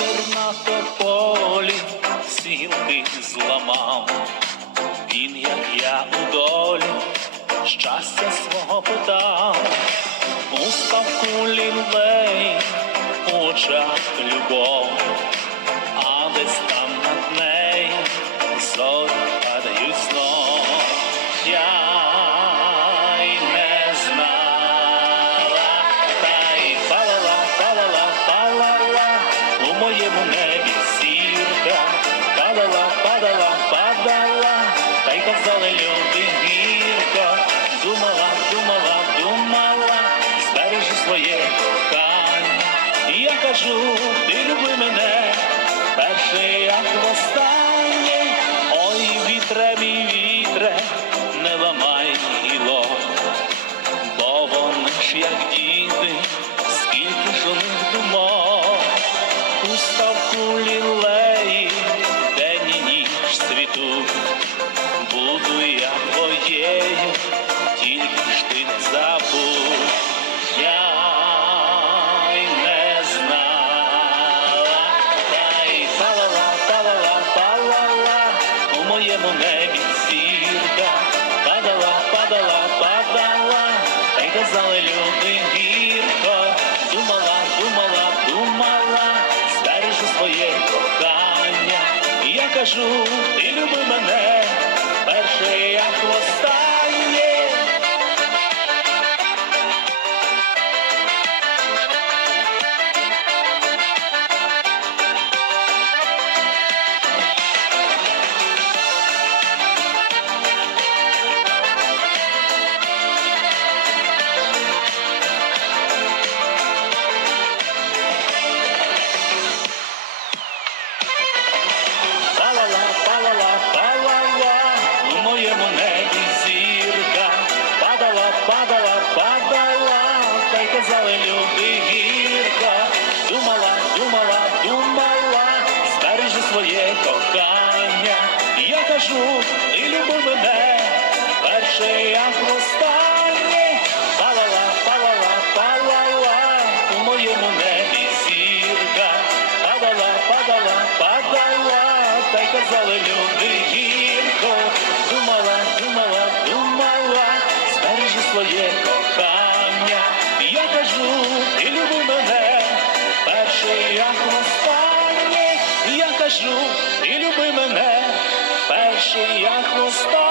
вечір на тополі сілки зламав. Він, як я у долі, щастя свого питав, у ставку лілей, очах любов, а десь там над нею зорі падають знов. Я І я кажу, ти люби мене, перший як востаннє, ой, вітре, мій вітре, не ламай гіло, бо вони ж як діти, скільки ж у них думок, у ставку лілеї, день і ніч світуть, буду я твоєю, кажу, ти люби мене, перше я востаннє. Та казали люди гірка, думала, думала, думала, збережи своє кохання. Я кажу, ти люби мене, перше як востаннє, палала, палала, палала у моєму небі зірка, падала, падала, падала, та й казали люди гірко, кажу, ти люби мене, перший як останній, я кажу, ти люби мене, перший як востаннє.